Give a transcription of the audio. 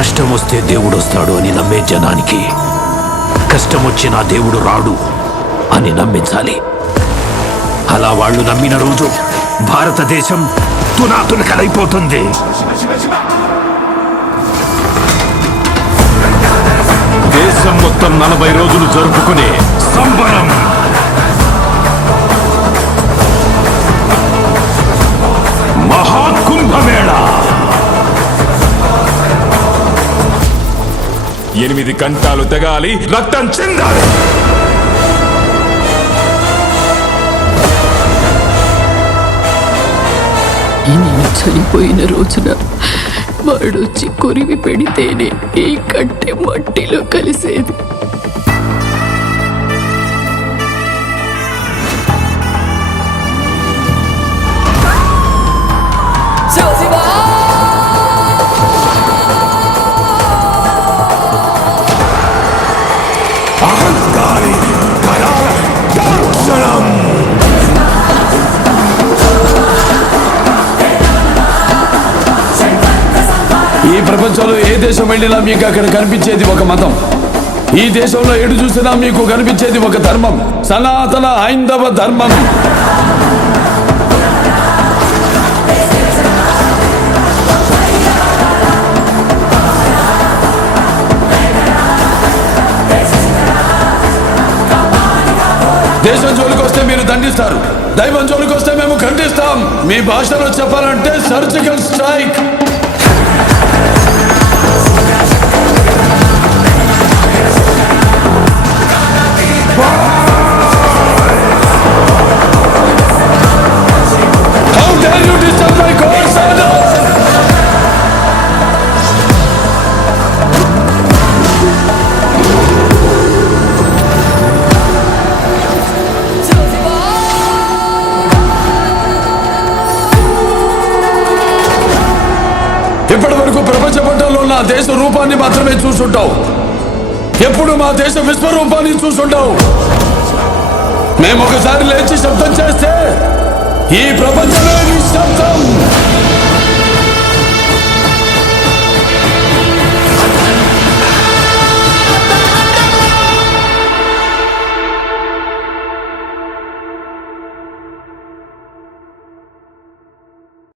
కష్టం వస్తే దేవుడు వస్తాడు అని నమ్మే జనానికి కష్టం వచ్చినా దేవుడు రాడు అని నమ్మించాలి. అలా వాళ్ళు నమ్మిన రోజు భారతదేశం తునాతునకలైపోతుంది. దేశం మొత్తం 40 రోజులు జరుపుకునే సంబరం. మహాకుంభమేళ 8 గంటలు తెగాలి, రక్తం చెందాలి. నేను చనిపోయిన రోజున వాడొచ్చి కొరివి పెడితేనే ఈ కట్టె మట్టిలో కలిసేది. అహంకారి కరాల దర్శనం. ఈ ప్రపంచంలో ఏ దేశం వెళ్ళినా మీకు అక్కడ కనిపించేది ఒక మతం. ఈ దేశంలో ఎటు చూసినా మీకు కనిపించేది ఒక ధర్మం, సనాతన హైందవ ధర్మం. దేశం జోలికి వస్తే మీరు దండిస్తారు, దైవం జోలికి వస్తే మేము ఖండిస్తాం. మీ భాషలో చెప్పాలంటే surgical strike. How dare you disturb my God's order? ఇప్పటి వరకు ప్రపంచ పటంలో నా దేశ రూపాన్ని మాత్రమే చూసుంటావు. ఎప్పుడు మా దేశ విశ్వరూపాన్ని చూసుంటావు. మేము ఒకసారి లేచి శబ్దం చేస్తే ఈ ప్రపంచమే నిశ్శబ్దం.